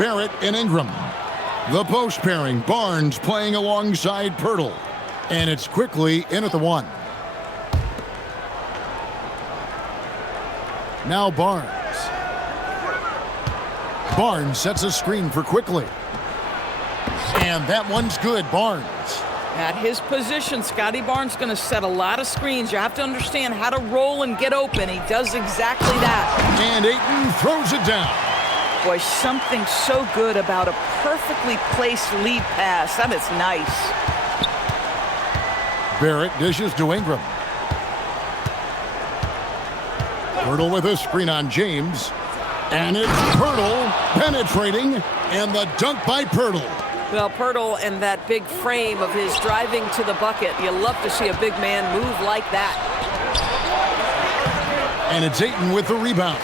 Barrett and Ingram. The post pairing, Barnes playing alongside Pirtle. And it's quickly in at the 1. Now Barnes. Barnes sets a screen for Quickly. And that one's good, Barnes. At his position, Scotty Barnes is going to set a lot of screens. You have to understand how to roll and get open. He does exactly that. And Ayton throws it down. Boy, something so good about a perfectly placed lead pass. That is nice. Barrett dishes to Ingram. Pirtle with a screen on James. And it's Pirtle penetrating. And the dunk by Pirtle. Well, Pirtle and that big frame of his driving to the bucket. You love to see a big man move like that. And it's Ayton with the rebound.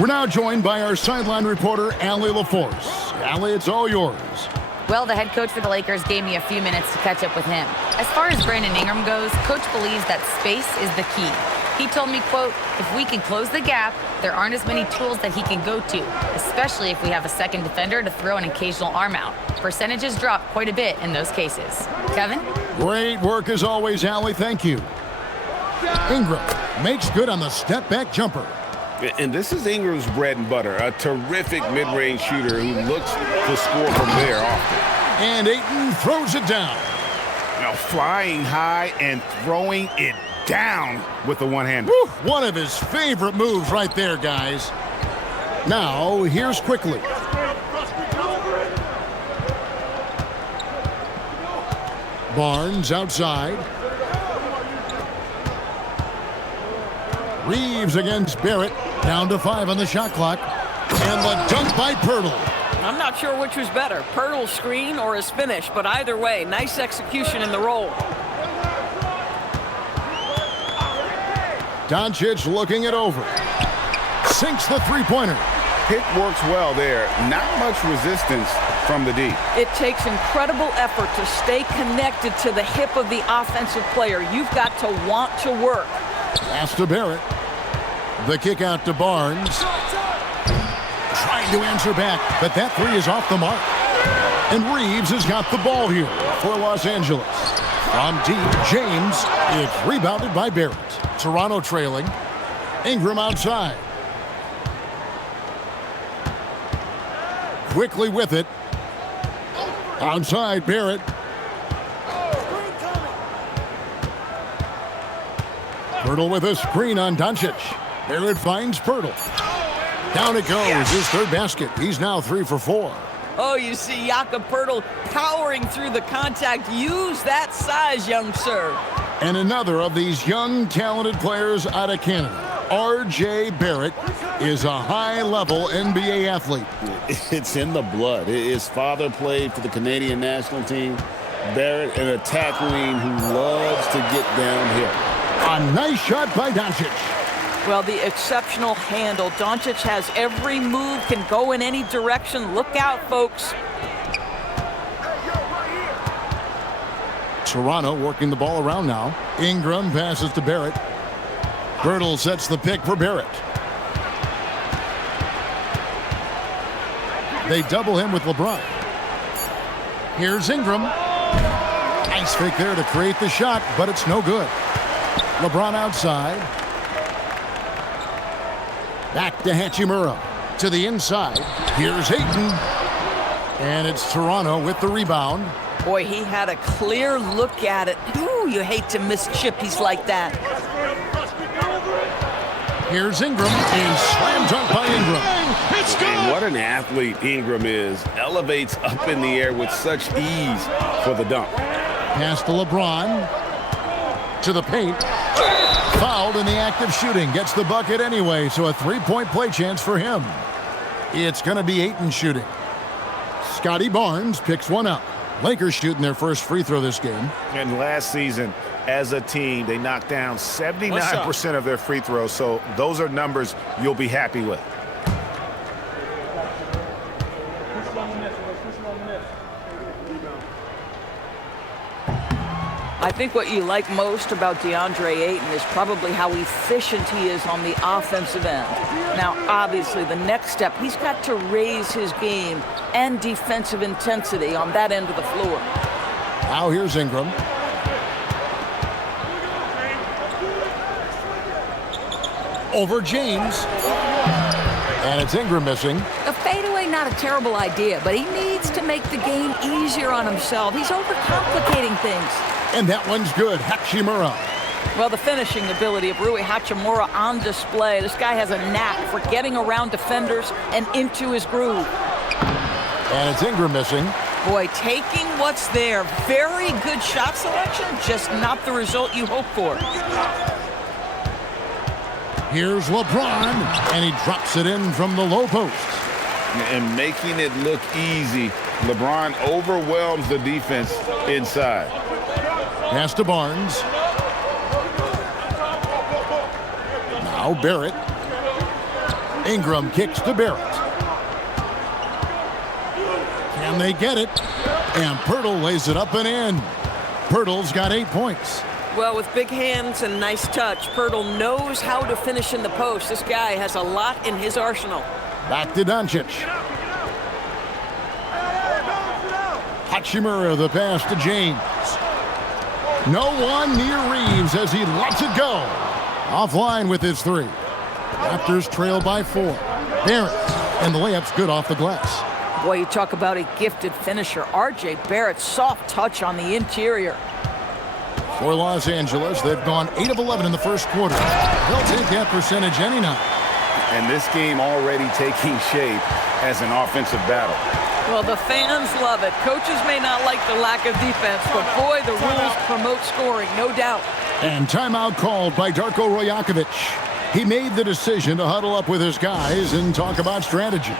We're now joined by our sideline reporter, Allie LaForce. Allie, it's all yours. Well, the head coach for the Lakers gave me a few minutes to catch up with him. As far as Brandon Ingram goes, coach believes that space is the key. He told me, quote, if we can close the gap, there aren't as many tools that he can go to, especially if we have a second defender to throw an occasional arm out. Percentages drop quite a bit in those cases. Kevin? Great work as always, Allie. Thank you. Ingram makes good on the step-back jumper. And this is Ingram's bread and butter, a terrific mid-range shooter who looks to score from there often. And Ayton throws it down. Now flying high and throwing it down with the one-hander. One of his favorite moves right there, guys. Now, here's Quickly. Barnes outside. Reeves against Barrett. Down to 5 on the shot clock. And the dunk by Pirtle. I'm not sure which was better, Pirtle's screen or his finish, but either way, nice execution in the roll. Doncic looking it over. Sinks the three-pointer. Pick works well there. Not much resistance from the D. It takes incredible effort to stay connected to the hip of the offensive player. You've got to want to work. Pass to Barrett. The kick out to Barnes. Trying to answer back, but that three is off the mark. And Reeves has got the ball here for Los Angeles. From deep, James. It's rebounded by Barrett. Toronto trailing. Ingram outside. Quickly with it. Outside Barrett. Pirtle with a screen on Doncic. Barrett finds Pirtle. Down it goes. Yes. His third basket. He's now 3 for 4. Oh, you see Jakob Pirtle powering through the contact. Use that size, young sir. And another of these young, talented players out of Canada. R.J. Barrett is a high-level NBA athlete. It's in the blood. His father played for the Canadian national team. Barrett, an attack wing who loves to get downhill. A nice shot by Doncic. Well, the exceptional handle. Doncic has every move, can go in any direction. Look out, folks. Toronto working the ball around now. Ingram passes to Barrett. Pirtle sets the pick for Barrett. They double him with LeBron. Here's Ingram. Nice fake there to create the shot, but it's no good. LeBron outside. Back to Hachimura. To the inside. Here's Ayton. And it's Toronto with the rebound. Boy, he had a clear look at it. Ooh, you hate to miss chippies like that. Here's Ingram. And slam dunk by Ingram. It's good. And what an athlete Ingram is. Elevates up in the air with such ease for the dunk. Pass to LeBron. To the paint. Fouled in the act of shooting. Gets the bucket anyway, so a three-point play chance for him. It's going to be Ayton shooting. Scotty Barnes picks one up. Lakers shooting their first free throw this game. And last season, as a team, they knocked down 79% of their free throws, so those are numbers you'll be happy with. I think what you like most about DeAndre Ayton is probably how efficient he is on the offensive end. Now, obviously, the next step, he's got to raise his game and defensive intensity on that end of the floor. Now here's Ingram. Over James. And it's Ingram missing. A fadeaway, not a terrible idea, but he needs to make the game easier on himself. He's overcomplicating things. And that one's good. Hachimura. Well, the finishing ability of Rui Hachimura on display. This guy has a knack for getting around defenders and into his groove. And it's Ingram missing. Boy, taking what's there. Very good shot selection, just not the result you hope for. Here's LeBron, and he drops it in from the low post. And making it look easy, LeBron overwhelms the defense inside. Pass to Barnes. Now Barrett. Ingram kicks to Barrett. Can they get it? And Pirtle lays it up and in. Pirtle's got 8 points. Well, with big hands and nice touch, Pirtle knows how to finish in the post. This guy has a lot in his arsenal. Back to Doncic. Hachimura, the pass to James. No one near Reeves as he lets it go. Offline with his 3. Raptors trail by 4. Barrett, and the layup's good off the glass. Boy, you talk about a gifted finisher. R.J. Barrett, soft touch on the interior. For Los Angeles, they've gone 8 of 11 in the first quarter. They'll take that percentage any night. And this game already taking shape as an offensive battle. Well, the fans love it. Coaches may not like the lack of defense, but boy, the rules promote scoring, no doubt. And timeout called by Darko Rajakovic. He made the decision to huddle up with his guys and talk about strategy.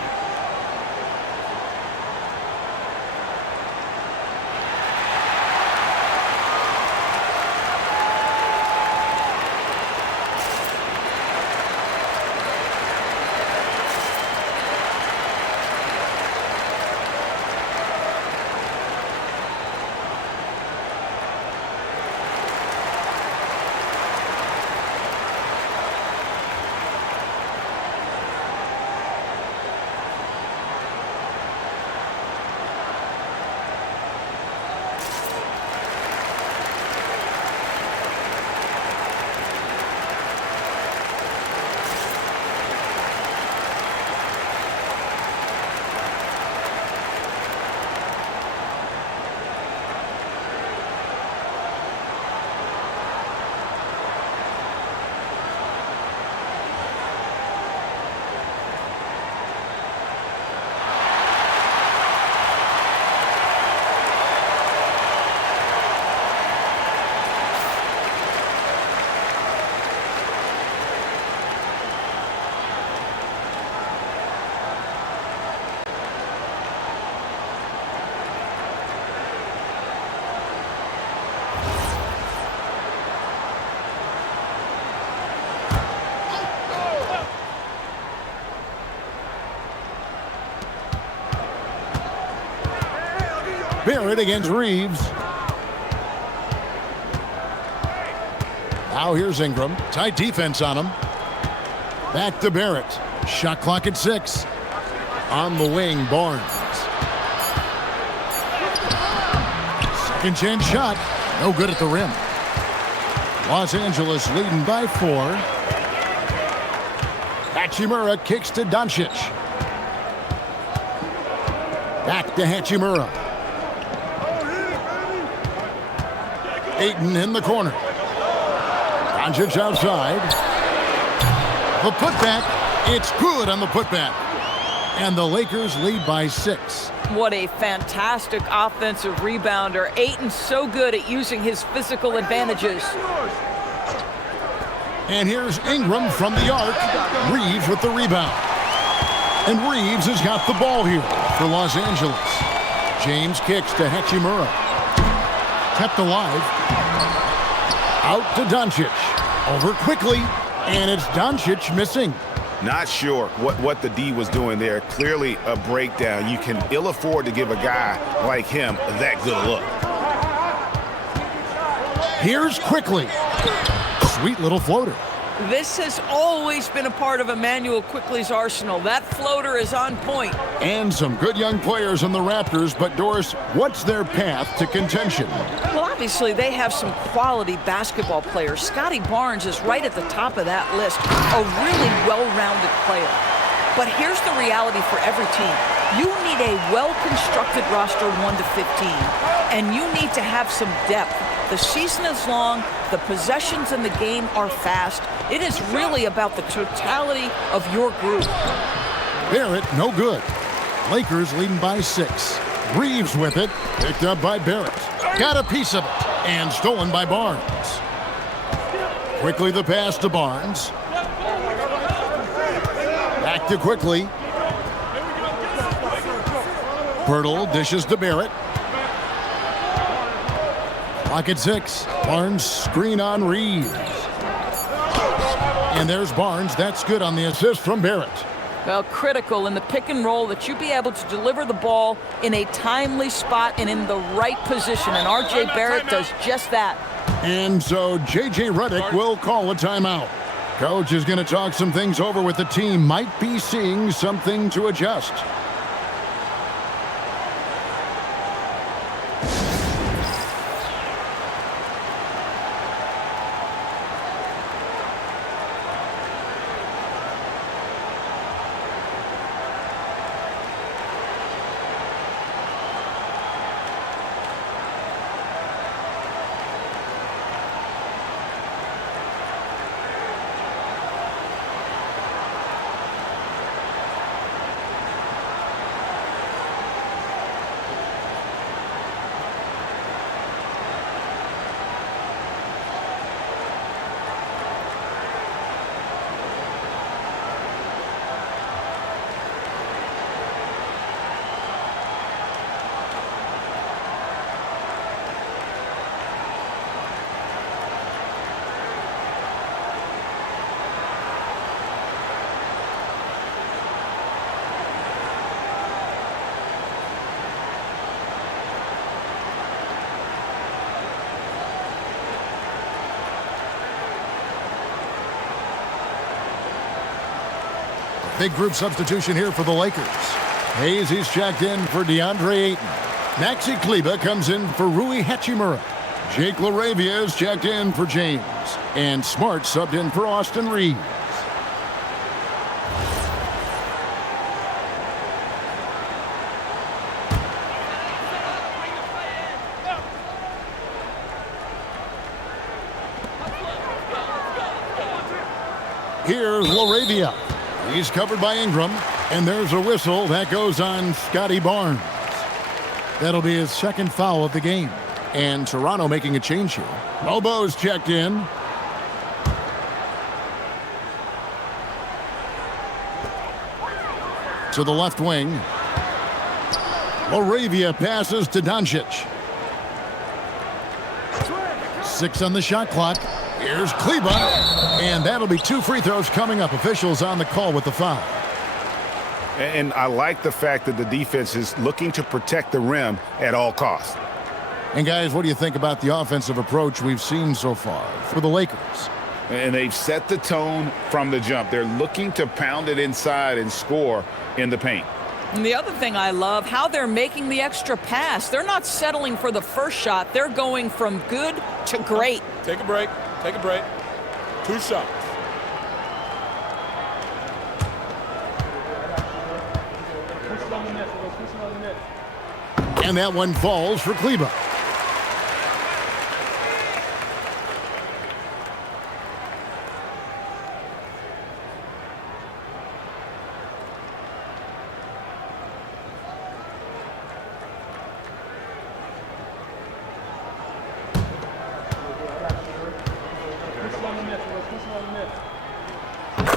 Barrett against Reeves. Now here's Ingram. Tight defense on him. Back to Barrett. Shot clock at 6. On the wing, Barnes. Second chance shot. No good at the rim. Los Angeles leading by 4. Hachimura kicks to Doncic. Back to Hachimura. Ayton in the corner. Doncic outside. The putback. It's good on the putback. And the Lakers lead by 6. What a fantastic offensive rebounder. Ayton's so good at using his physical advantages. And here's Ingram from the arc. Reeves with the rebound. And Reeves has got the ball here for Los Angeles. James kicks to Hachimura. Kept alive. Out to Doncic. Over quickly. And it's Doncic missing. Not sure what the D was doing there. Clearly a breakdown. You can ill afford to give a guy like him that good a look. Here's Quickly. Sweet little floater. This has always been a part of Emmanuel Quickley's arsenal. That floater is on point. And some good young players in the Raptors, but Doris, what's their path to contention? Well, obviously, they have some quality basketball players. Scotty Barnes is right at the top of that list, a really well-rounded player. But here's the reality for every team. You need a well-constructed roster 1 to 15, and you need to have some depth. The season is long. The possessions in the game are fast. It is really about the totality of your group. Barrett, no good. Lakers leading by 6. Reeves with it. Picked up by Barrett. Got a piece of it. And stolen by Barnes. Quickly the pass to Barnes. Back to Quickly. Pirtle dishes to Barrett. Clock at 6. Barnes screen on Reeves. And there's Barnes. That's good on the assist from Barrett. Well, critical in the pick and roll that you be able to deliver the ball in a timely spot and in the right position. And R.J. Barrett does just that. And so J.J. Redick will call a timeout. Coach is going to talk some things over with the team. Might be seeing something to adjust. Big group substitution here for the Lakers. Hayes, he's checked in for DeAndre Ayton. Maxi Kleber comes in for Rui Hachimura. Jake LaRavia is checked in for James. And Smart subbed in for Austin Reeves. Here's LaRavia. He's covered by Ingram, and there's a whistle that goes on Scotty Barnes. That'll be his second foul of the game. And Toronto making a change here. Lobo's checked in. To the left wing. LaRavia passes to Doncic. 6 on the shot clock. Here's Kleber, and that'll be 2 free throws coming up. Officials on the call with the foul. And I like the fact that the defense is looking to protect the rim at all costs. And guys, what do you think about the offensive approach we've seen so far for the Lakers? And they've set the tone from the jump. They're looking to pound it inside and score in the paint. And the other thing I love, how they're making the extra pass. They're not settling for the first shot. They're going from good to great. Take a break. Take a break. 2 shots. And that one falls for Kleber.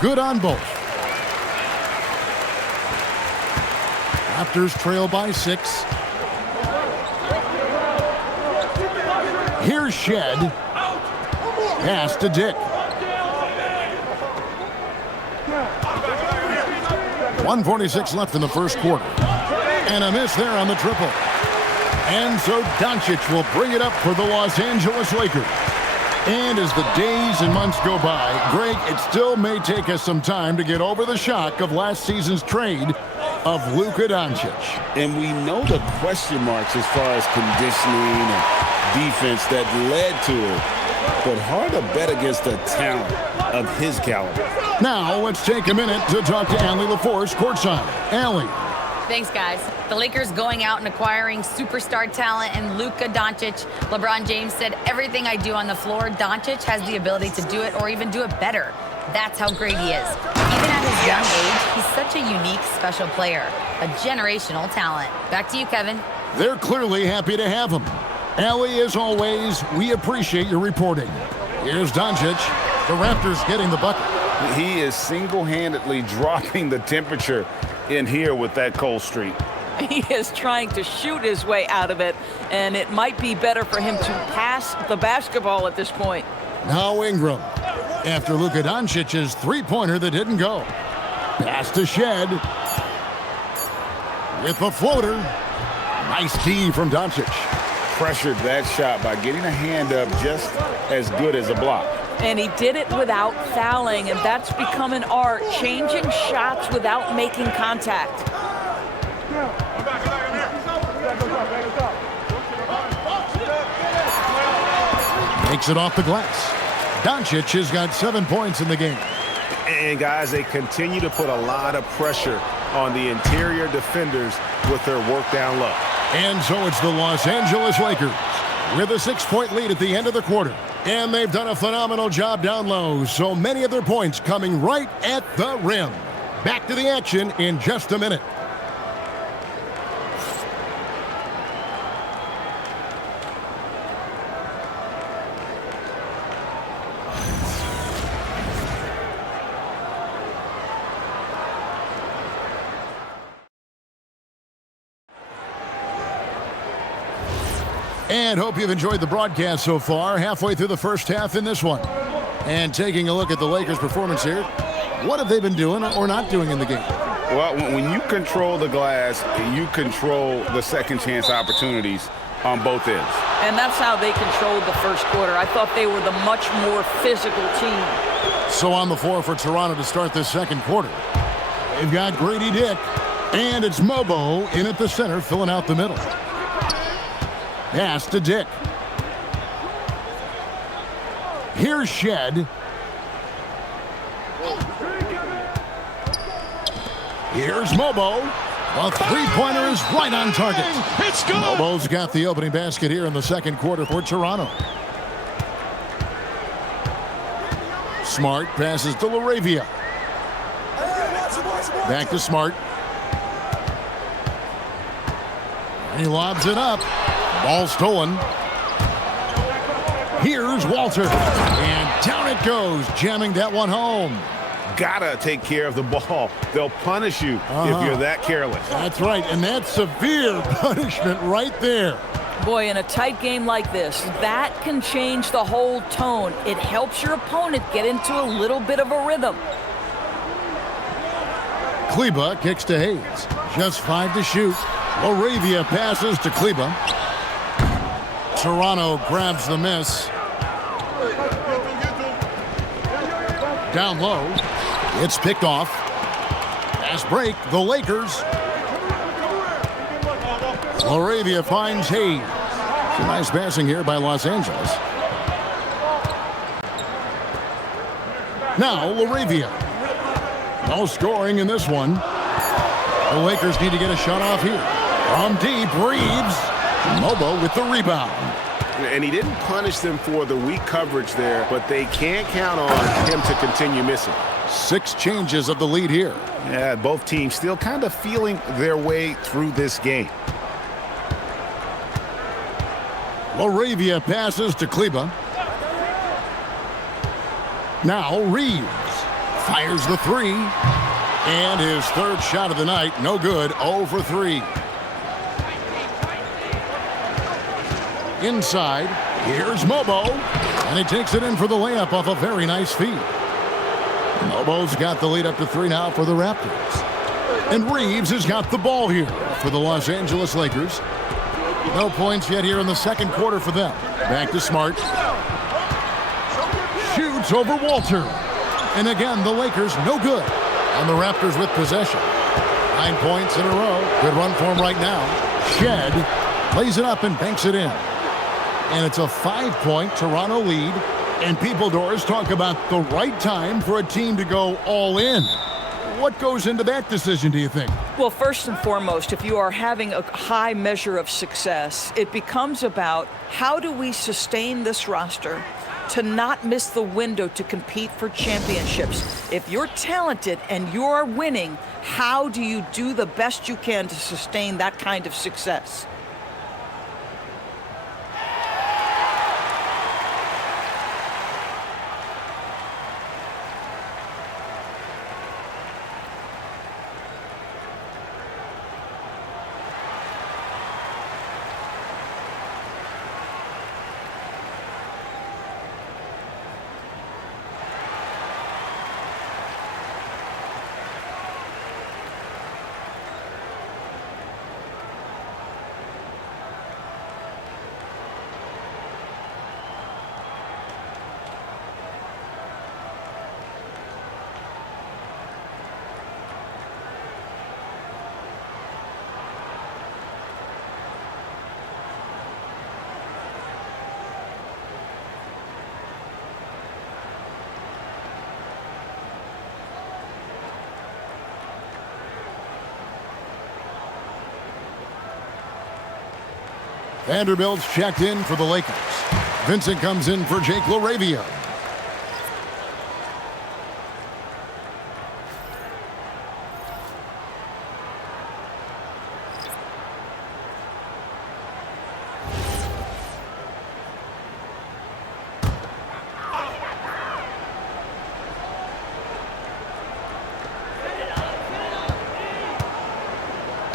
Good on both. Raptors trail by 6. Here's Shed. Pass to Dick. 1:46 left in the first quarter. And a miss there on the triple. And so Doncic will bring it up for the Los Angeles Lakers. And as the days and months go by, Greg, it still may take us some time to get over the shock of last season's trade of Luka Doncic. And we know the question marks as far as conditioning and defense that led to it. But hard to bet against the talent of his caliber. Now let's take a minute to talk to Allie LaForce courtside. Allie. Thanks, guys. The Lakers going out and acquiring superstar talent and Luka Doncic. LeBron James said, everything I do on the floor, Doncic has the ability to do it or even do it better. That's how great he is. Even at his young age, he's such a unique, special player. A generational talent. Back to you, Kevin. They're clearly happy to have him. Allie, as always, we appreciate your reporting. Here's Doncic. The Raptors getting the bucket. He is single-handedly dropping the temperature in here with that cold streak. He is trying to shoot his way out of it, and it might be better for him to pass the basketball at this point. Now Ingram. After Luka Doncic's three-pointer that didn't go. Pass to Shed. With the floater. Nice D from Doncic. Pressured that shot by getting a hand up just as good as a block. And he did it without fouling, and that's become an art, changing shots without making contact. Makes it off the glass. Doncic has got 7 points in the game. And, guys, they continue to put a lot of pressure on the interior defenders with their work down low. And so it's the Los Angeles Lakers with a 6-point lead at the end of the quarter. And they've done a phenomenal job down low, so many of their points coming right at the rim. Back to the action in just a minute. And hope you've enjoyed the broadcast so far. Halfway through the first half in this one. And taking a look at the Lakers' performance here, what have they been doing or not doing in the game? Well, when you control the glass, you control the second chance opportunities on both ends. And that's how they controlled the first quarter. I thought they were the much more physical team. So on the floor for Toronto to start this second quarter. They've got Grady Dick, and it's Mobo in at the center, filling out the middle. Pass to Dick. Here's Shed. Here's Mobo. A three-pointer is right on target. It's good. Mobo's got the opening basket here in the second quarter for Toronto. Smart passes to LaRavia. Back to Smart. And he lobs it up. Ball stolen. Here's Walter. And down it goes, jamming that one home. Gotta take care of the ball. They'll punish you if you're that careless. That's right, and that's severe punishment right there. Boy, in a tight game like this, that can change the whole tone. It helps your opponent get into a little bit of a rhythm. Kleba kicks to Hayes. Just 5 to shoot. LaRavia passes to Kleba. Toronto grabs the miss. Down low. It's picked off. Fast break. The Lakers. LaRavia finds Hayes. Some nice passing here by Los Angeles. Now LaRavia. No scoring in this one. The Lakers need to get a shot off here. From deep, Reeves. Mobo with the rebound. And he didn't punish them for the weak coverage there, but they can't count on him to continue missing. 6 changes of the lead here. Yeah, both teams still kind of feeling their way through this game. LaRavia passes to Kleba. Now Reeves fires the 3. And his third shot of the night, no good, 0 for 3. Inside, here's Mobo. And he takes it in for the layup off a very nice feed. Mobo's got the lead up to 3 now for the Raptors. And Reeves has got the ball here for the Los Angeles Lakers. No points yet here in the second quarter for them. Back to Smart. It's over Walter. And again, the Lakers no good. And the Raptors with possession. 9 points in a row. Good run for him right now. Shed lays it up and banks it in. And it's a 5-point Toronto lead. And people, Doris, talk about the right time for a team to go all in. What goes into that decision, do you think? Well, first and foremost, if you are having a high measure of success, it becomes about how do we sustain this roster to not miss the window to compete for championships. If you're talented and you're winning, how do you do the best you can to sustain that kind of success? Vanderbilt's checked in for the Lakers. Vincent comes in for Jake LaRavia.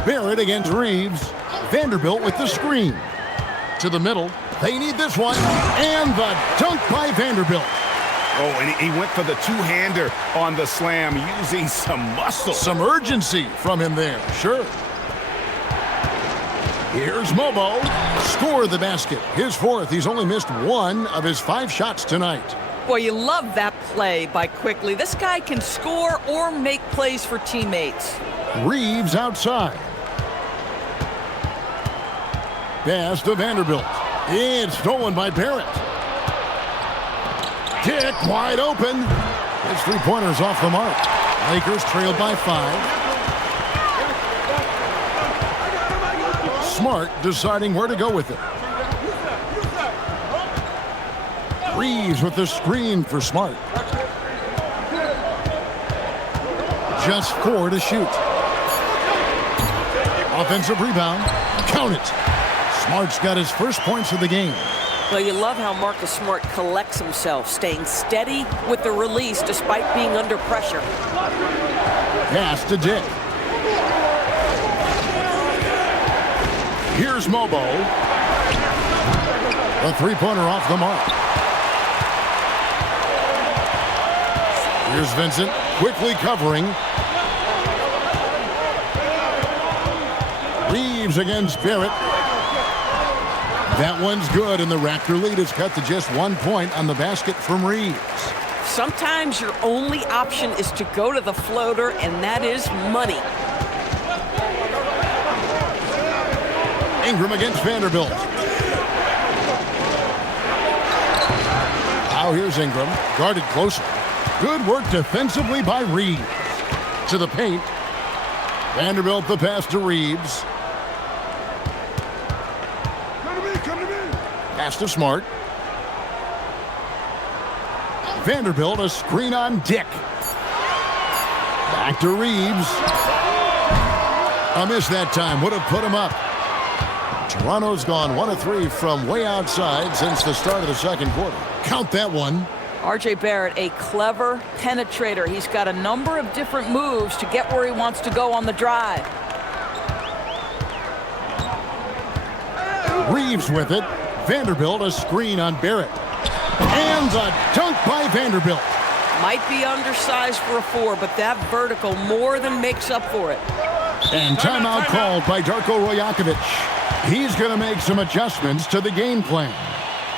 Barrett against Reeves. Vanderbilt with the screen. To the middle. They need this one. And the dunk by Vanderbilt. Oh, and he went for the two-hander on the slam, using some muscle. Some urgency from him there, sure. Here's Mobo. Score the basket. His fourth. He's only missed one of his 5 shots tonight. Boy, you love that play by Quickly. This guy can score or make plays for teammates. Reeves outside. Pass to Vanderbilt. It's stolen by Barrett. Dick wide open. His three-pointer's off the mark. Lakers trailed by 5. Smart deciding where to go with it. Reeves with the screen for Smart. Just 4 to shoot. Offensive rebound. Count it. Smart's got his first points of the game. Well, you love how Marcus Smart collects himself, staying steady with the release despite being under pressure. Pass to Dick. Here's Mobo. The three-pointer off the mark. Here's Vincent, quickly covering. Reeves against Barrett. That one's good, and the Raptor lead is cut to just 1 point on the basket from Reeves. Sometimes your only option is to go to the floater, and that is money. Ingram against Vanderbilt. Now here's Ingram, guarded closer. Good work defensively by Reeves. To the paint. Vanderbilt the pass to Reeves. Pass to Smart. Vanderbilt a screen on Dick. Back to Reeves. A miss that time. Would have put him up. Toronto's gone 1 of 3 from way outside since the start of the second quarter. Count that one. R.J. Barrett, a clever penetrator. He's got a number of different moves to get where he wants to go on the drive. Reeves with it. Vanderbilt a screen on Barrett. And the dunk by Vanderbilt. Might be undersized for a 4, but that vertical more than makes up for it. And timeout called by Darko Rajakovic. He's going to make some adjustments to the game plan.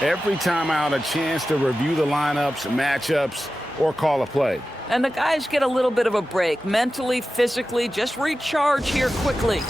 Every timeout, a chance to review the lineups, matchups, or call a play. And the guys get a little bit of a break, mentally, physically, just recharge here quickly.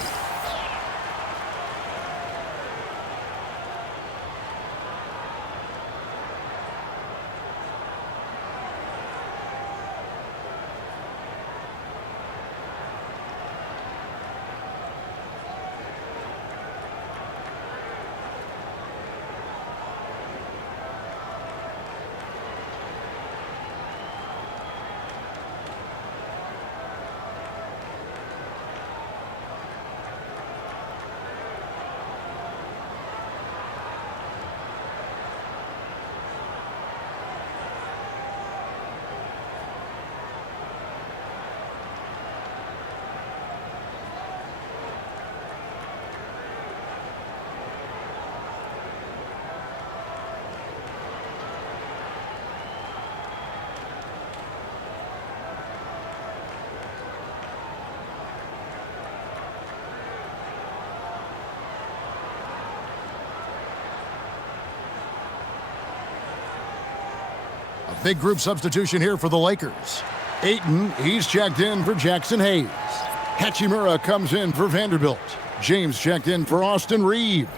Big group substitution here for the Lakers. Ayton, he's checked in for Jackson Hayes. Hachimura comes in for Vanderbilt. James checked in for Austin Reeves.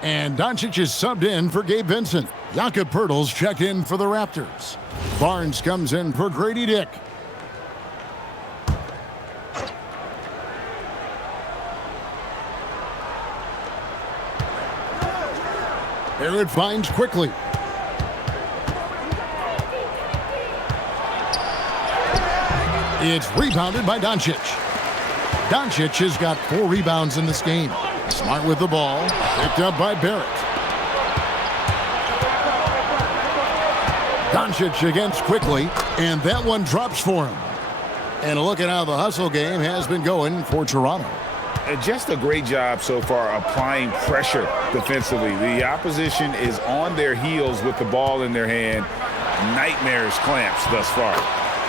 And Doncic is subbed in for Gabe Vincent. Jakob Poeltl's checked in for the Raptors. Barnes comes in for Grady Dick. Barrett finds quickly. It's rebounded by Doncic. Doncic has got 4 rebounds in this game. Smart with the ball. Picked up by Barrett. Doncic against quickly, and that one drops for him. And a look at how the hustle game has been going for Toronto. Just a great job so far applying pressure defensively. The opposition is on their heels with the ball in their hand. Nightmares clamps thus far.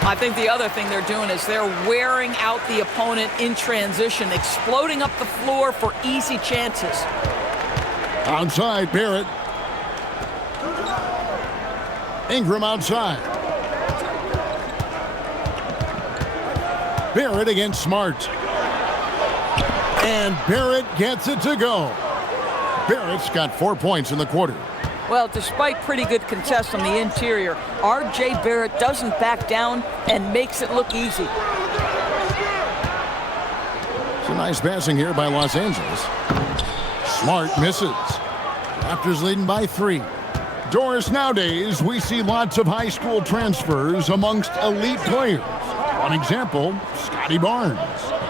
I think the other thing they're doing is they're wearing out the opponent in transition, exploding up the floor for easy chances. Outside, Barrett. Ingram outside. Barrett against Smart. And Barrett gets it to go. Barrett's got 4 points in the quarter. Well, despite pretty good contests on the interior, R.J. Barrett doesn't back down and makes it look easy. Some nice passing here by Los Angeles. Smart misses. Raptors leading by 3. Doris, nowadays, we see lots of high school transfers amongst elite players. One example, Scotty Barnes.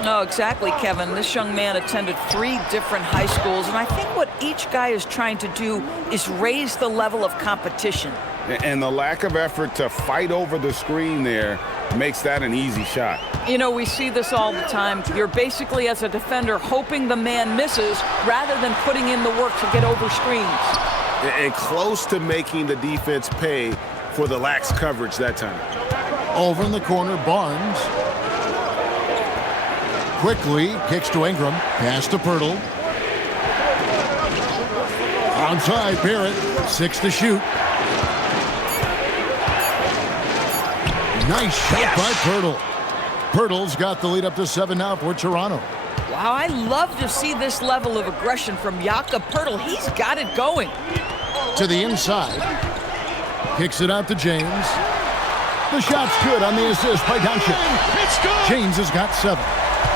No, exactly, Kevin. This young man attended 3 different high schools, and I think what each guy is trying to do is raise the level of competition. And the lack of effort to fight over the screen there makes that an easy shot. You know, we see this all the time. You're basically, as a defender, hoping the man misses rather than putting in the work to get over screens. And close to making the defense pay for the lax coverage that time. Over in the corner, Barnes. Quickly kicks to Ingram. Pass to Poeltl. Outside, Barrett. 6 to shoot. Nice shot by Poeltl. Poeltl's got the lead up to 7 now for Toronto. Wow, I love to see this level of aggression from Jakob Poeltl. He's got it going. To the inside. Kicks it out to James. The shot's good on the assist by Doncic. James has got 7.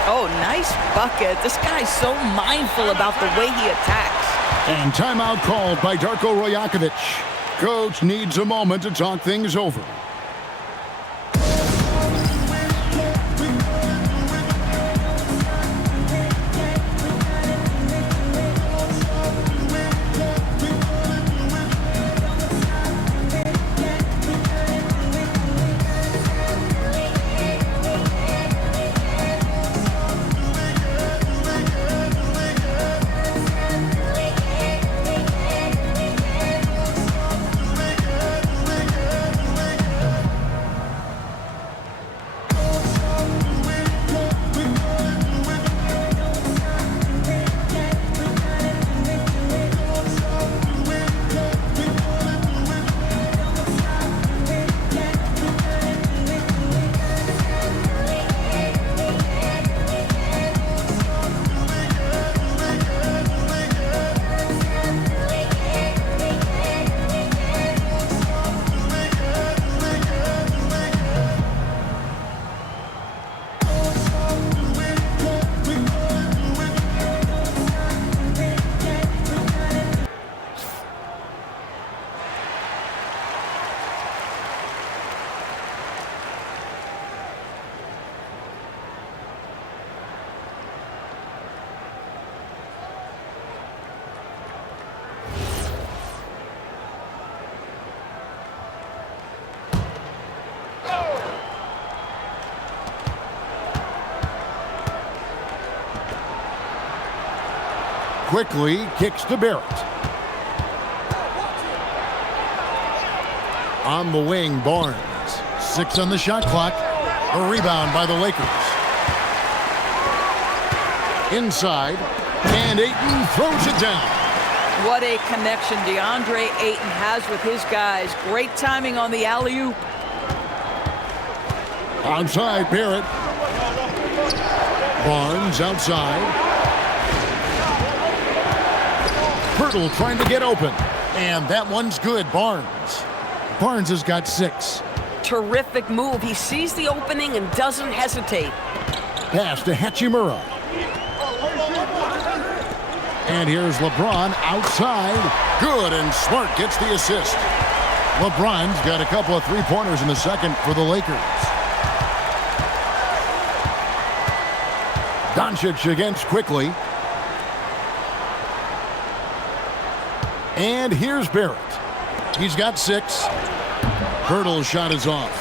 Oh, nice bucket. This guy's so mindful about the way he attacks. And timeout called by Darko Rajakovic. Coach needs a moment to talk things over. Quickly kicks to Barrett. On the wing, Barnes. 6 on the shot clock. A rebound by the Lakers. Inside, and Ayton throws it down. What a connection DeAndre Ayton has with his guys. Great timing on the alley-oop. Outside, Barrett. Barnes outside. Pirtle trying to get open. And that one's good, Barnes. Barnes has got 6. Terrific move. He sees the opening and doesn't hesitate. Pass to Hachimura. And here's LeBron outside. Good, and Smart gets the assist. LeBron's got a couple of three-pointers in the second for the Lakers. Doncic against Quickly. And here's Barrett. He's got 6. Hurdle's shot is off.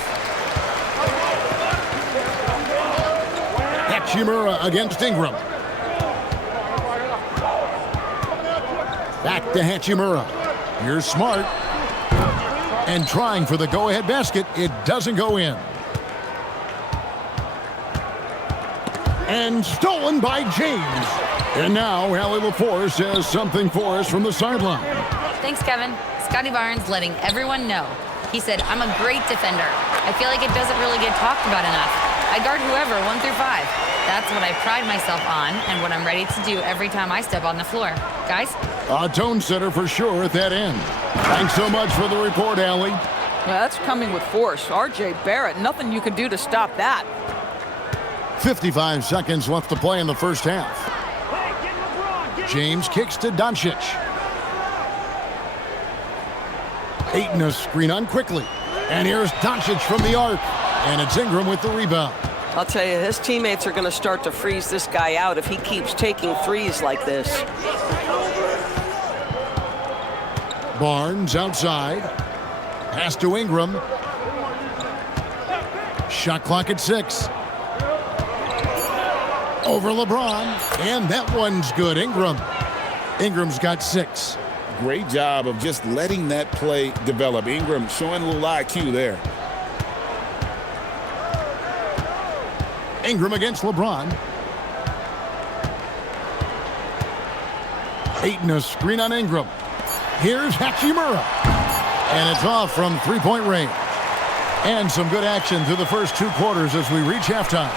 Hachimura against Ingram. Back to Hachimura. Here's Smart. And trying for the go-ahead basket. It doesn't go in. And stolen by James. And now Allie LaForce has something for us from the sideline. Thanks, Kevin. Scotty Barnes letting everyone know. He said, I'm a great defender. I feel like it doesn't really get talked about enough. I guard whoever, 1 through 5. That's what I pride myself on and what I'm ready to do every time I step on the floor. Guys? A tone setter for sure at that end. Thanks so much for the report, Allie. Well, that's coming with force. R.J. Barrett, nothing you can do to stop that. 55 seconds left to play in the first half. James kicks to Doncic. Ayton a screen on Quickly. And here's Doncic from the arc. And it's Ingram with the rebound. I'll tell you, his teammates are going to start to freeze this guy out if he keeps taking threes like this. Barnes outside. Pass to Ingram. Shot clock at 6. Over LeBron. And that one's good. Ingram's got 6. Great job of just letting that play develop. Ingram showing a little IQ there. Ingram against LeBron. Ayton a screen on Ingram. Here's Hachimura. And it's off from three-point range. And some good action through the first 2 quarters as we reach halftime.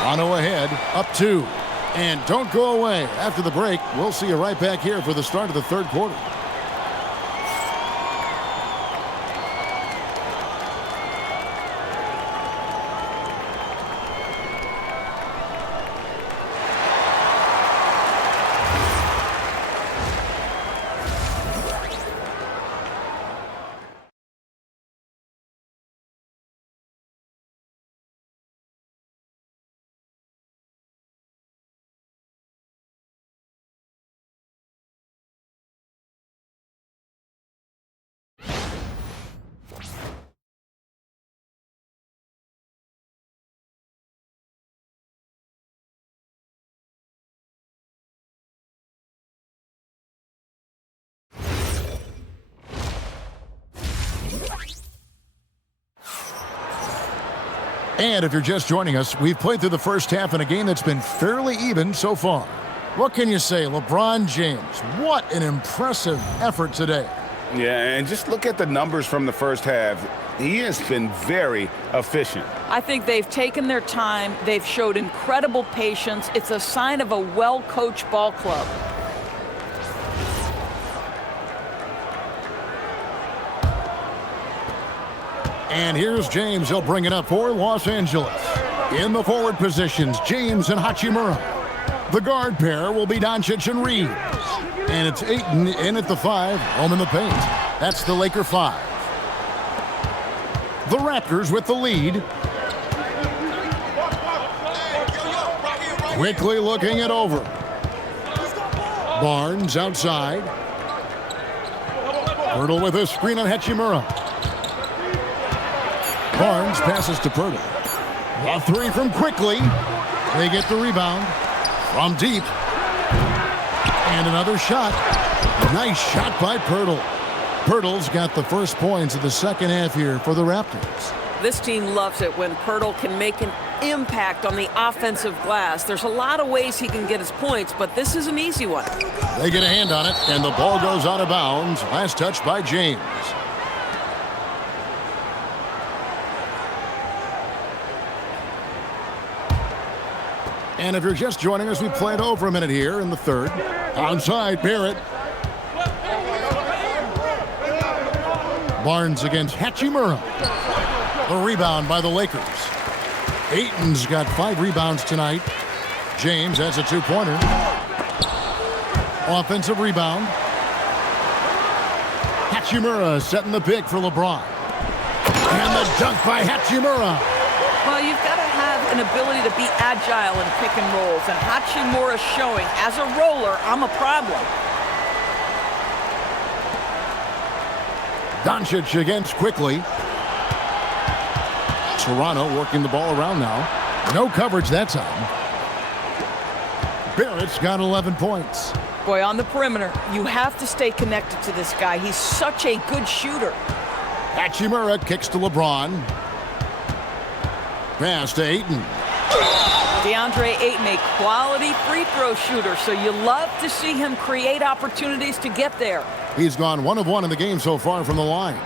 Toronto ahead, up 2. And don't go away. After the break, we'll see you right back here for the start of the third quarter. And if you're just joining us, we've played through the first half in a game that's been fairly even so far. What can you say, LeBron James? What an impressive effort today. Yeah, and just look at the numbers from the first half. He has been very efficient. I think they've taken their time. They've showed incredible patience. It's a sign of a well-coached ball club. And here's James. He'll bring it up for Los Angeles. In the forward positions, James and Hachimura. The guard pair will be Doncic and Reeves. And it's Ayton in at the 5, home in the paint. That's the Laker 5. The Raptors with the lead. Quickly looking it over. Barnes outside. Pirtle with a screen on Hachimura. Barnes passes to Pirtle. A 3 from Quickly. They get the rebound from deep. And another shot. Nice shot by Pirtle. Pirtle's got the first points of the second half here for the Raptors. This team loves it when Pirtle can make an impact on the offensive glass. There's a lot of ways he can get his points, but this is an easy one. They get a hand on it, and the ball goes out of bounds. Last touch by James. And if you're just joining us, we played over a minute here in the third. Outside, Barrett. Barnes against Hachimura. The rebound by the Lakers. Ayton's got 5 rebounds tonight. James has a 2-pointer. Offensive rebound. Hachimura setting the pick for LeBron. And the dunk by Hachimura. Well, you've got to have an ability to be agile in pick and rolls, and Hachimura's showing, as a roller, I'm a problem. Doncic against Quickly. Toronto working the ball around now. No coverage that time. Barrett's got 11 points. Boy, on the perimeter, you have to stay connected to this guy. He's such a good shooter. Hachimura kicks to LeBron. Pass to Ayton. DeAndre Ayton, a quality free throw shooter, so you love to see him create opportunities to get there. He's gone 1 of 1 in the game so far from the line.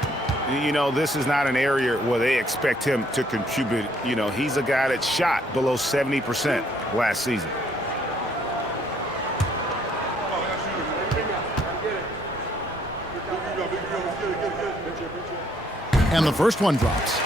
You know, this is not an area where they expect him to contribute. You know, he's a guy that shot below 70% last season. And the first one drops.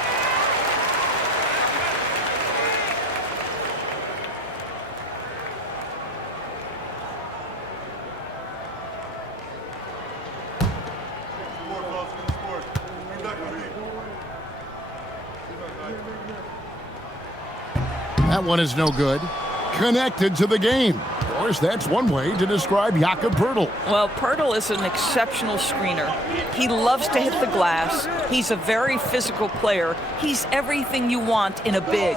That one is no good. Connected to the game. Of course, that's one way to describe Jakob Pirtle. Well, Pirtle is an exceptional screener. He loves to hit the glass. He's a very physical player. He's everything you want in a big.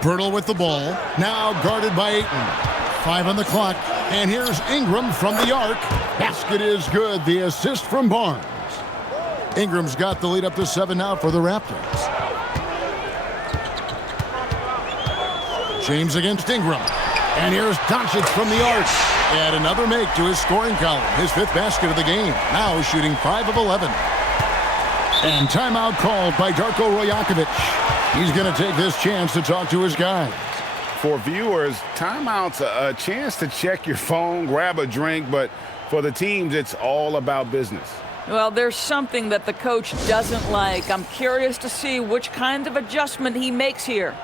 Pirtle with the ball. Now guarded by Ayton. 5 on the clock. And here's Ingram from the arc. Basket is good. The assist from Barnes. Ingram's got the lead up to 7 now for the Raptors. James against Ingram. And here's Doncic from the arc. And another make to his scoring column. His 5th basket of the game. Now shooting 5 of 11. And timeout called by Darko Rajakovic. He's going to take this chance to talk to his guys. For viewers, timeout's a chance to check your phone, grab a drink, but for the teams, it's all about business. Well, there's something that the coach doesn't like. I'm curious to see which kind of adjustment he makes here.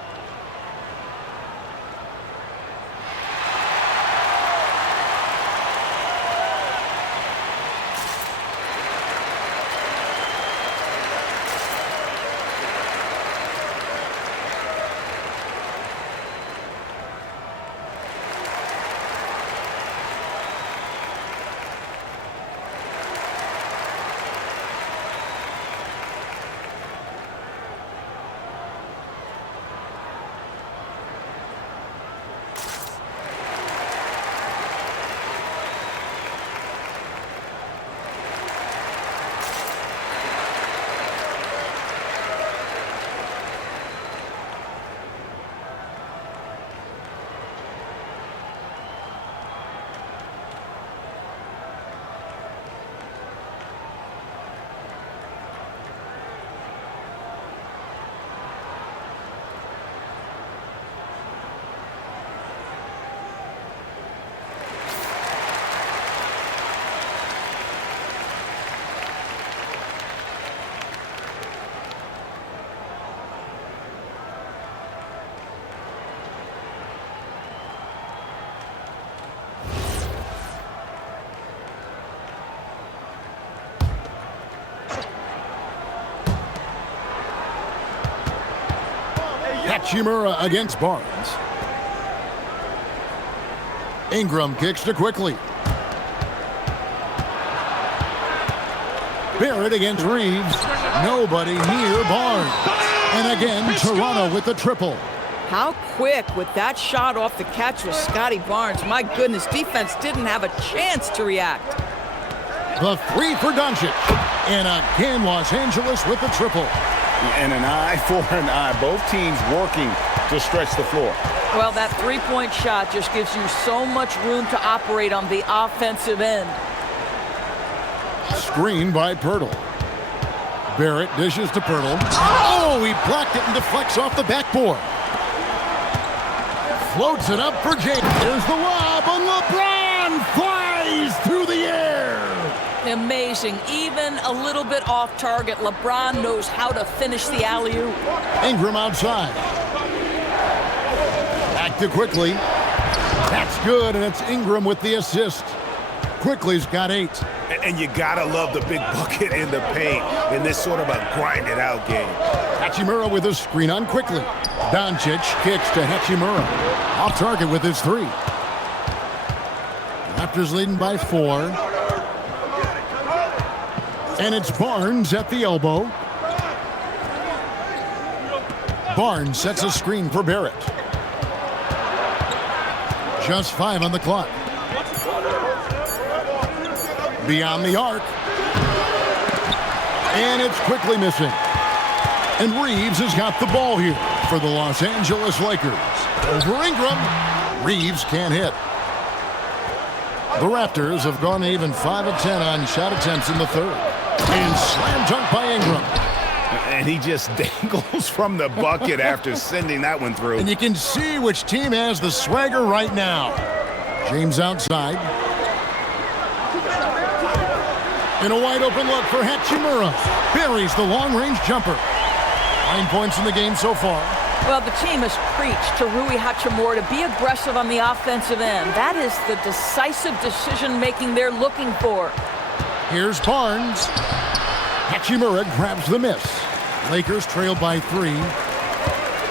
Hachimura against Barnes. Ingram kicks to Quickly. Barrett against Reeves. Nobody near Barnes. And again, Toronto with the triple. How quick with that shot off the catch was Scotty Barnes. My goodness, defense didn't have a chance to react. The three for Doncic. And again, Los Angeles with the triple. And an eye for an eye. Both teams working to stretch the floor. Well, that three-point shot just gives you so much room to operate on the offensive end. Screen by Pirtle. Barrett dishes to Pirtle. Oh, he blocked it and deflects off the backboard. Floats it up for James. There's the lob, and LeBron flies through the air. Amazing. Even a little bit off target, LeBron knows how to finish the alley-oop. Ingram outside. Back to Quickly. That's good, and it's Ingram with the assist. Quickly's got 8. And you gotta love the big bucket in the paint in this sort of a grinded-out game. Hachimura with a screen on Quickly. Doncic kicks to Hachimura. Off target with his 3. Raptors leading by 4. And it's Barnes at the elbow. Barnes sets a screen for Barrett. Just 5 on the clock. Beyond the arc. And it's Quickly missing. And Reeves has got the ball here for the Los Angeles Lakers. Over Ingram. Reeves can't hit. The Raptors have gone even 5 of 10 on shot attempts in the third. And slam dunk by Ingram. And he just dangles from the bucket after sending that one through. And you can see which team has the swagger right now. James outside. And a wide open look for Hachimura. Buries the long-range jumper. 9 points in the game so far. Well, the team has preached to Rui Hachimura to be aggressive on the offensive end. That is the decisive decision-making they're looking for. Here's Barnes. Hachimura grabs the miss. Lakers trail by 3.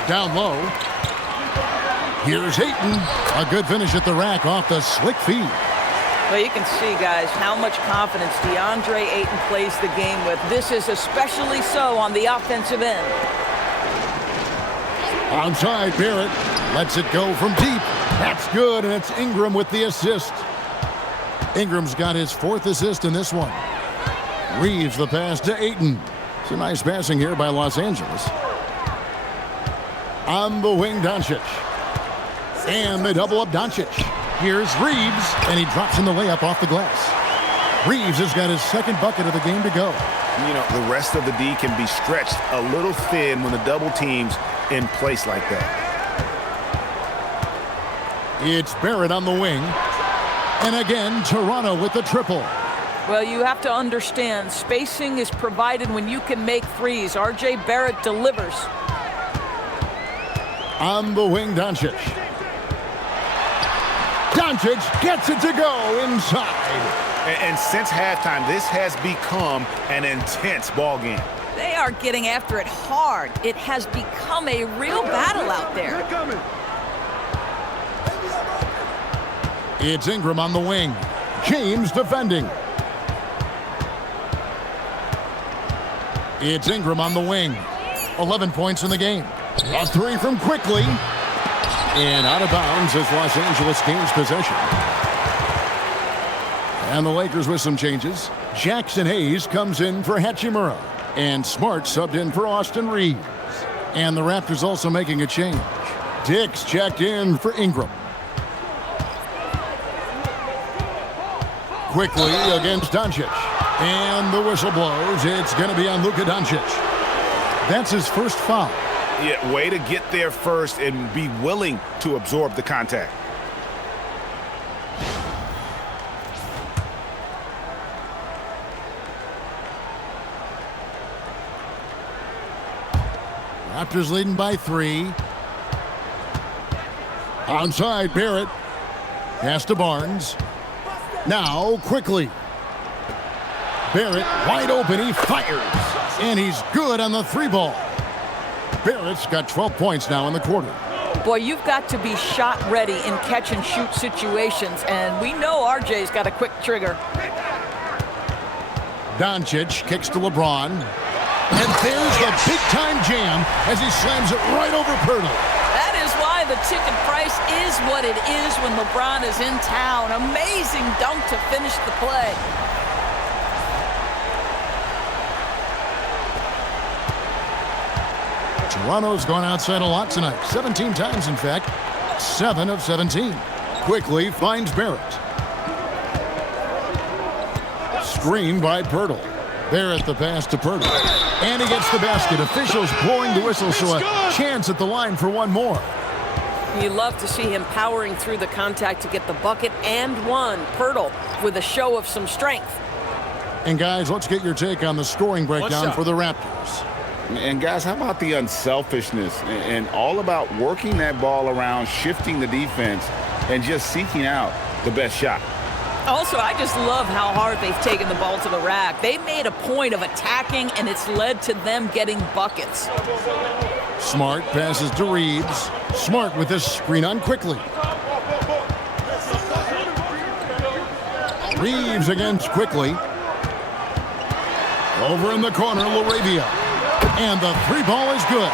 Down low. Here's Ayton. A good finish at the rack off the slick feed. Well, you can see, guys, how much confidence DeAndre Ayton plays the game with. This is especially so on the offensive end. Onside, Barrett lets it go from deep. That's good, and it's Ingram with the assist. Ingram's got his 4th assist in this one. Reeves the pass to Ayton. It's a nice passing here by Los Angeles. On the wing, Doncic. And they double up Doncic. Here's Reeves, and he drops in the layup off the glass. Reeves has got his 2nd bucket of the game to go. You know, the rest of the D can be stretched a little thin when the double team's in place like that. It's Barrett on the wing. And again, Toronto with the triple. Well, you have to understand, spacing is provided when you can make threes. R.J. Barrett delivers. On the wing, Doncic. Doncic gets it to go inside. And since halftime, this has become an intense ball game. They are getting after it hard. It has become a real battle out there. It's Ingram on the wing. James defending. It's Ingram on the wing. 11 points in the game. A 3 from Quickly. And out of bounds as Los Angeles gains possession. And the Lakers with some changes. Jackson Hayes comes in for Hachimura. And Smart subbed in for Austin Reeves. And the Raptors also making a change. Dix checked in for Ingram. Quickly against Doncic. And the whistle blows. It's going to be on Luka Doncic. That's his first foul. Yeah, way to get there first and be willing to absorb the contact. Raptors leading by 3. Onside, Barrett. Pass to Barnes. Now, Quickly. Barrett wide open. He fires. And he's good on the 3 ball. Barrett's got 12 points now in the quarter. Boy, you've got to be shot ready in catch-and-shoot situations, and we know RJ's got a quick trigger. Doncic kicks to LeBron. And there's the big-time jam as he slams it right over Pirtle. That is the ticket price is what it is when LeBron is in town. Amazing dunk to finish the play. Toronto's gone outside a lot tonight. 17 times, in fact. 7 of 17. Quickly finds Barrett. Screen by Pirtle. Barrett the pass to Pirtle. And he gets the basket. Officials blowing the whistle, so a chance at the line for one more. You love to see him powering through the contact to get the bucket and one. Pirtle with a show of some strength. And guys, let's get your take on the scoring breakdown for the Raptors. And guys, how about the unselfishness and all about working that ball around, shifting the defense, and just seeking out the best shot. Also, I just love how hard they've taken the ball to the rack. They made a point of attacking, and it's led to them getting buckets. Smart passes to Reeves. Smart with this screen on quickly. Reeves against quickly. Over in the corner, LaRavia. And the three ball is good.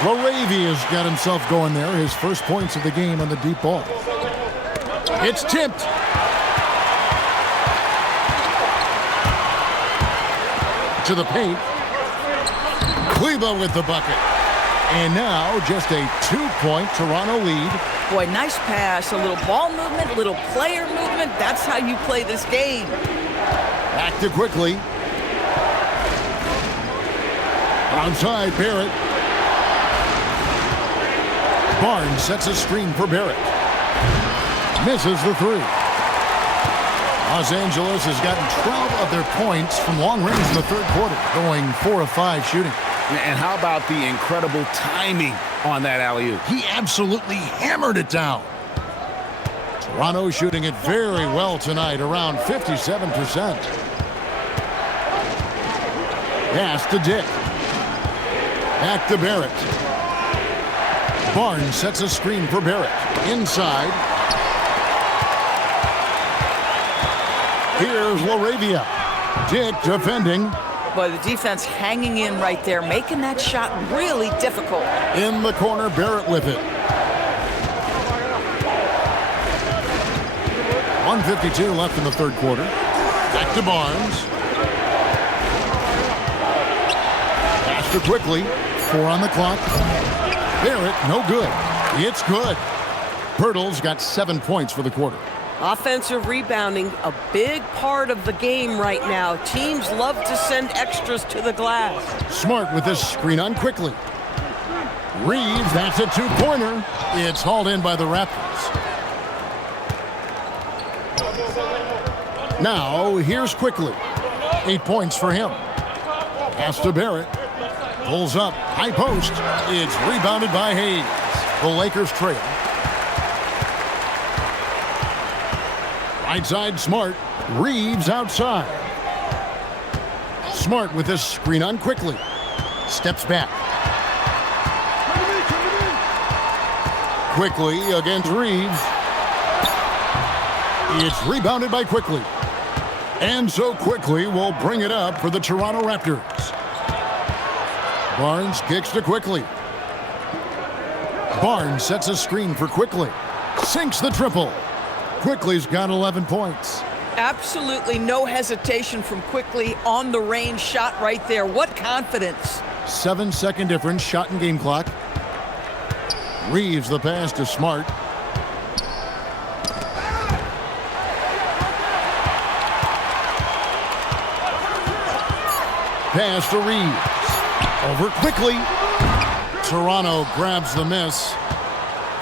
LaRavia's got himself going there. His first points of the game on the deep ball. It's tipped. To the paint. Kleba with the bucket. And now just a 2-point Toronto lead. Boy, nice pass. A little ball movement, little player movement. That's how you play this game. Back to quickly. Outside, Barrett. Barnes sets a screen for Barrett. Misses the three. Los Angeles has gotten 12 of their points from long range in the third quarter, going 4 of 5 shooting. And how about the incredible timing on that alley-oop? He absolutely hammered it down. Toronto shooting it very well tonight, around 57%. Pass to Dick. Back to Barrett. Barnes sets a screen for Barrett. Inside. Here's LaRavia. Dick defending. Boy, the defense hanging in right there, making that shot really difficult. In the corner, Barrett with it. 1:52 left in the third quarter. Back to Barnes. Pass to quickly. 4 on the clock. Barrett, no good. It's good. Pirtle's got 7 points for the quarter. Offensive rebounding, a big part of the game right now. Teams love to send extras to the glass. Smart with this screen on quickly. Reeves, that's a 2-pointer. It's hauled in by the Raptors. Now, here's quickly. 8 points for him. Pass to Barrett. Pulls up. High post. It's rebounded by Hayes. The Lakers trail. Right side, Smart. Reeves outside. Smart with this screen on quickly. Steps back. Quickly against Reeves. It's rebounded by Quickly. And so Quickly will bring it up for the Toronto Raptors. Barnes kicks to Quickly. Barnes sets a screen for Quickly. Sinks the triple. Quickly's got 11 points. Absolutely no hesitation from Quickly on the range shot right there. What confidence. 7-second difference, shot and game clock. Reeves the pass to Smart. Pass to Reeves. Over Quickly. Toronto grabs the miss.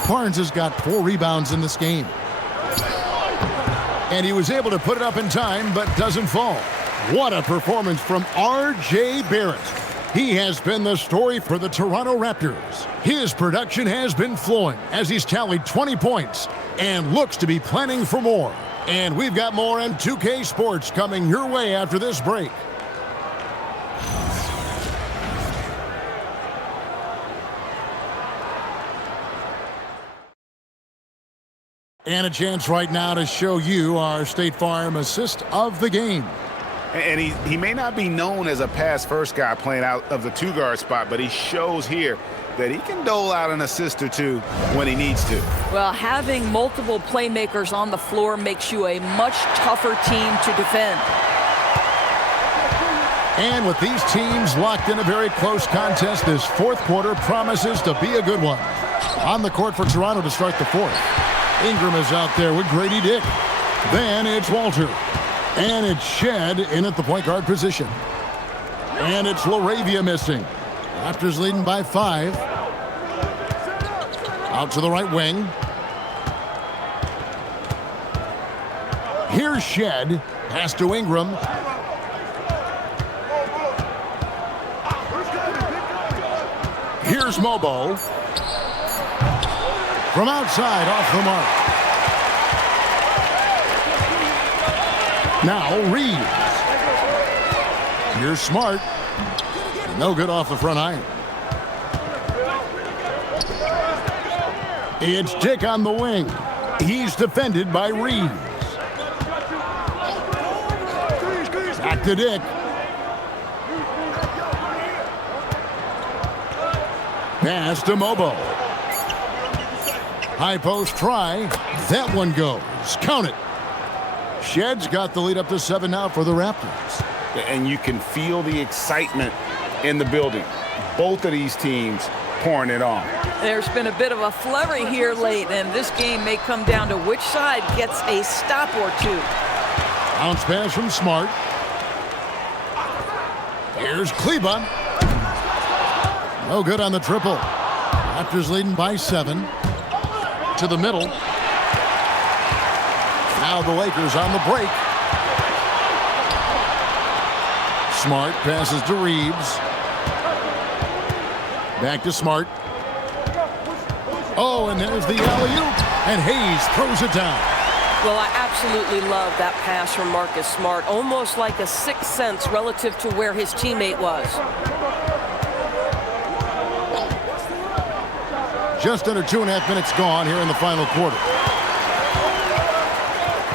Barnes has got 4 rebounds in this game. And he was able to put it up in time, but doesn't fall. What a performance from R.J. Barrett. He has been the story for the Toronto Raptors. His production has been flowing as he's tallied 20 points and looks to be planning for more. And we've got more on 2K Sports coming your way after this break. And a chance right now to show you our State Farm assist of the game. And he may not be known as a pass-first guy playing out of the 2-guard spot, but he shows here that he can dole out an assist or two when he needs to. Well, having multiple playmakers on the floor makes you a much tougher team to defend. And with these teams locked in a very close contest, this fourth quarter promises to be a good one. On the court for Toronto to start the fourth. Ingram is out there with Grady Dick. Then it's Walter. And it's Shed in at the point guard position. And it's LaRavia missing. Raptors leading by 5. Out to the right wing. Here's Shed. Pass to Ingram. Here's Mobo. From outside, off the mark. Now Reeves. Here's Smart. No good off the front iron. It's Dick on the wing. He's defended by Reeves. Back to Dick. Pass to Mobo. High post try. That one goes. Count it. Shed's got the lead up to 7 now for the Raptors. And you can feel the excitement in the building. Both of these teams pouring it on. There's been a bit of a flurry here late, and this game may come down to which side gets a stop or two. Bounce pass from Smart. Here's Kleba. No good on the triple. Raptors leading by 7. To the middle. Now the Lakers on the break. Smart passes to Reeves. Back to Smart. Oh, and there's the alley-oop. And Hayes throws it down. Well, I absolutely love that pass from Marcus Smart. Almost like a sixth sense relative to where his teammate was. Just under 2.5 minutes gone here in the final quarter.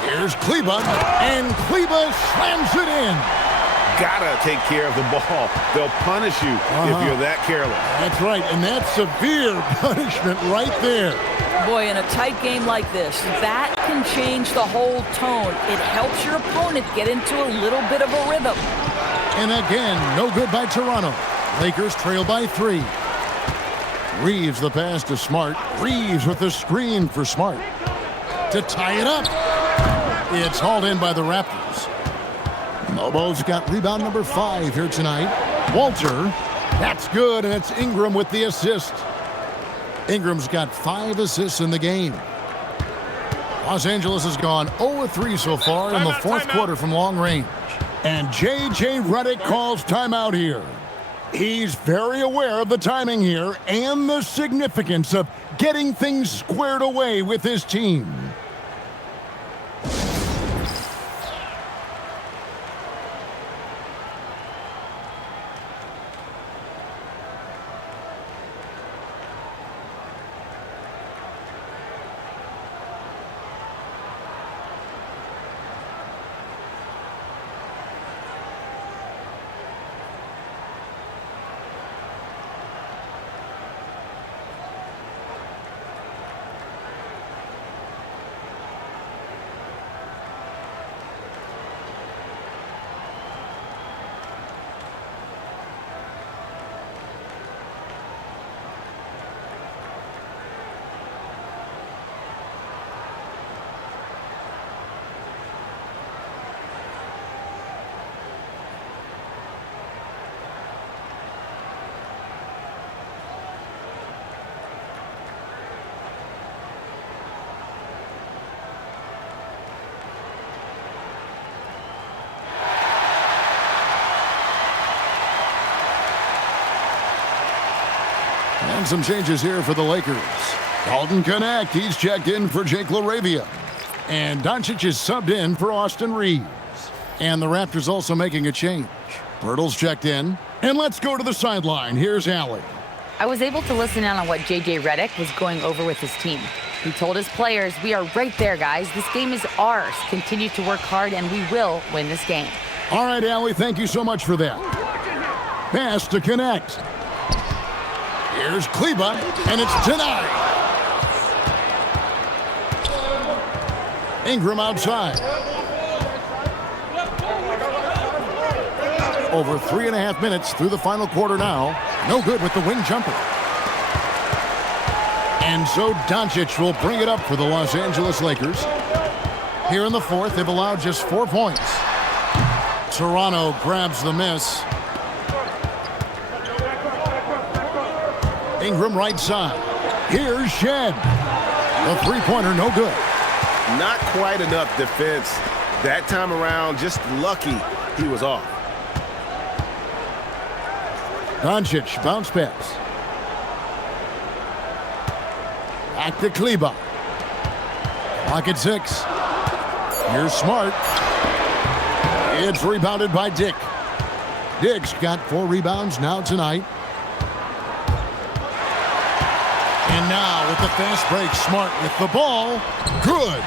Here's Kleba, and Kleba slams it in. Gotta take care of the ball. They'll punish you if you're that careless. That's right, and that's severe punishment right there. Boy, in a tight game like this, that can change the whole tone. It helps your opponent get into a little bit of a rhythm. And again, no good by Toronto. Lakers trail by 3. Reeves the pass to Smart. Reeves with the screen for Smart. To tie it up. It's hauled in by the Raptors. Mobo's got rebound number 5 here tonight. Walter. That's good, and it's Ingram with the assist. Ingram's got 5 assists in the game. Los Angeles has gone 0-3 so far in the fourth quarter from long range. And J.J. Redick calls timeout here. He's very aware of the timing here and the significance of getting things squared away with his team. And some changes here for the Lakers. Dalton Connect, he's checked in for Jake LaRavia. And Doncic is subbed in for Austin Reeves. And the Raptors also making a change. Pirtle's checked in. And let's go to the sideline. Here's Allie. I was able to listen in on what J.J. Redick was going over with his team. He told his players, "We are right there, guys. This game is ours. Continue to work hard, and we will win this game." All right, Allie, thank you so much for that. Pass to Connect. Here's Kleba, and it's denied. Ingram outside. Over 3.5 minutes through the final quarter now. No good with the wing jumper. And so Doncic will bring it up for the Los Angeles Lakers. Here in the fourth, they've allowed just 4 points. Toronto grabs the miss. Ingram right side. Here's Shed. The three-pointer no good. Not quite enough defense. That time around, just lucky he was off. Doncic bounce pass. Back to Kleba. Clock at 6. Here's Smart. It's rebounded by Dick. Dick's got 4 rebounds now tonight. And now with the fast break, Smart with the ball. Good.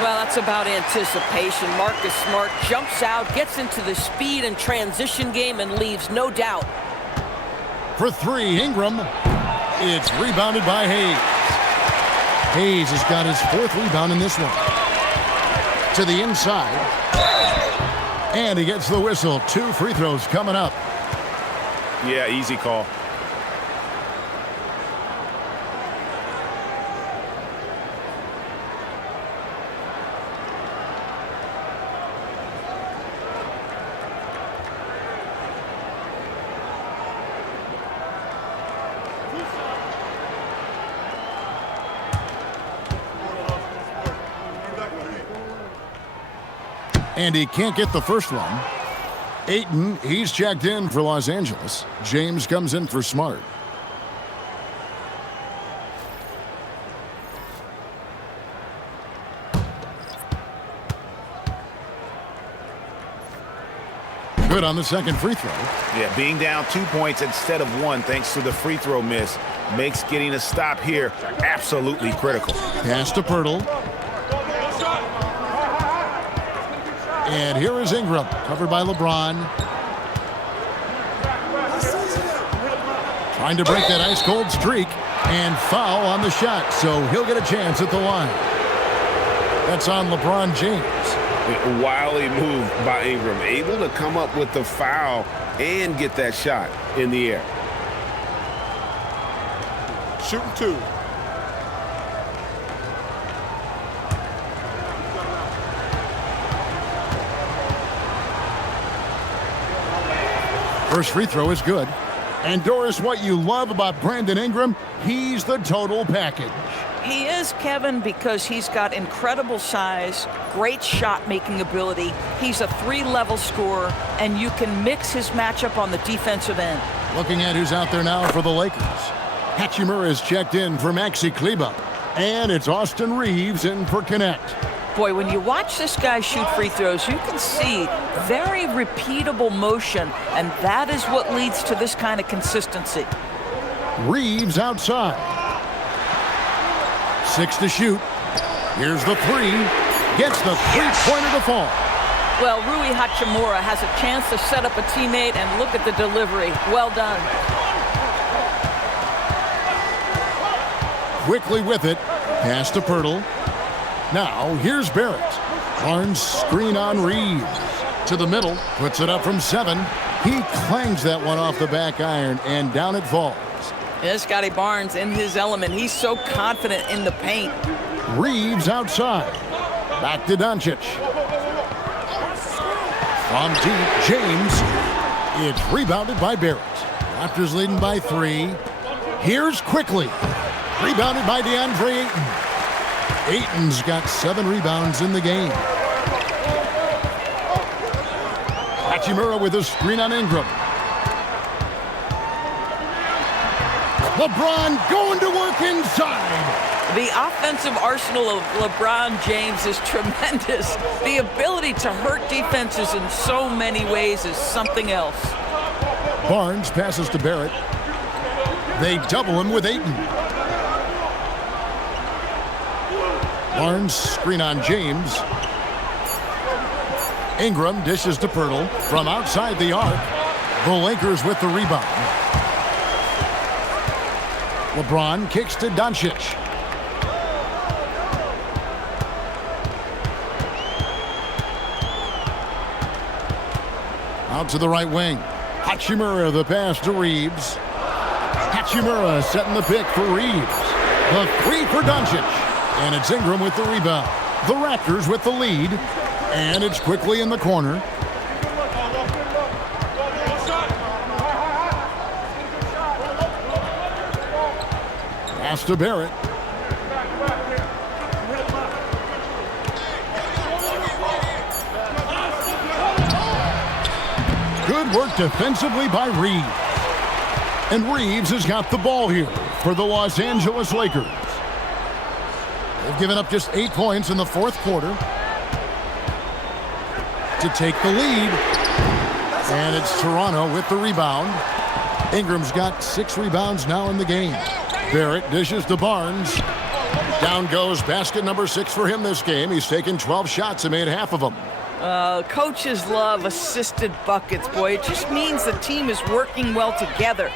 Well, that's about anticipation. Marcus Smart jumps out, gets into the speed and transition game, and leaves no doubt. For 3, Ingram. It's rebounded by Hayes. Hayes has got his 4th rebound in this one. To the inside. And he gets the whistle. 2 free throws coming up. Yeah, easy call. And he can't get the first one. Ayton, he's checked in for Los Angeles. James comes in for Smart. Good on the second free throw. Yeah, being down 2 points instead of 1 thanks to the free throw miss makes getting a stop here absolutely critical. Pass to Pirtle. And here is Ingram, covered by LeBron. Trying to break that ice-cold streak, and foul on the shot, so he'll get a chance at the line. That's on LeBron James. A wily move by Ingram, able to come up with the foul and get that shot in the air. Shooting 2. First free throw is good. And Doris, what you love about Brandon Ingram, he's the total package. He is, Kevin, because he's got incredible size, great shot-making ability. He's a 3-level scorer, and you can mix his matchup on the defensive end. Looking at who's out there now for the Lakers. Hachimura is checked in for Maxi Kleba. And it's Austin Reeves in for Connect. Boy, when you watch this guy shoot free throws, you can see very repeatable motion, and that is what leads to this kind of consistency. Reeves outside. 6 to shoot. Here's the 3. Gets the three-pointer to fall. Well, Rui Hachimura has a chance to set up a teammate, and look at the delivery. Well done. Quickly with it. Pass to Pirtle. Now, here's Barrett. Barnes screen on Reeves. To the middle. Puts it up from 7. He clangs that one off the back iron, and down it falls. Yeah, Scotty Barnes in his element. He's so confident in the paint. Reeves outside. Back to Doncic. From deep, James. It's rebounded by Barrett. Raptors leading by 3. Here's Quickly. Rebounded by DeAndre Ayton. Ayton's got 7 rebounds in the game. Hachimura with a screen on Ingram. LeBron going to work inside. The offensive arsenal of LeBron James is tremendous. The ability to hurt defenses in so many ways is something else. Barnes passes to Barrett. They double him with Ayton. Barnes screen on James. Ingram dishes to Pirtle from outside the arc. The Lakers with the rebound. LeBron kicks to Doncic. Out to the right wing. Hachimura, the pass to Reeves. Hachimura setting the pick for Reeves. The three for Doncic. And it's Ingram with the rebound. The Raptors with the lead. And it's quickly in the corner. Pass to Barrett. Good work defensively by Reeves. And Reeves has got the ball here for the Los Angeles Lakers. They've given up just 8 points in the fourth quarter to take the lead. And it's Toronto with the rebound. Ingram's got 6 rebounds now in the game. Barrett dishes to Barnes. Down goes basket number 6 for him this game. He's taken 12 shots and made half of them. Coaches love assisted buckets, boy. It just means the team is working well together.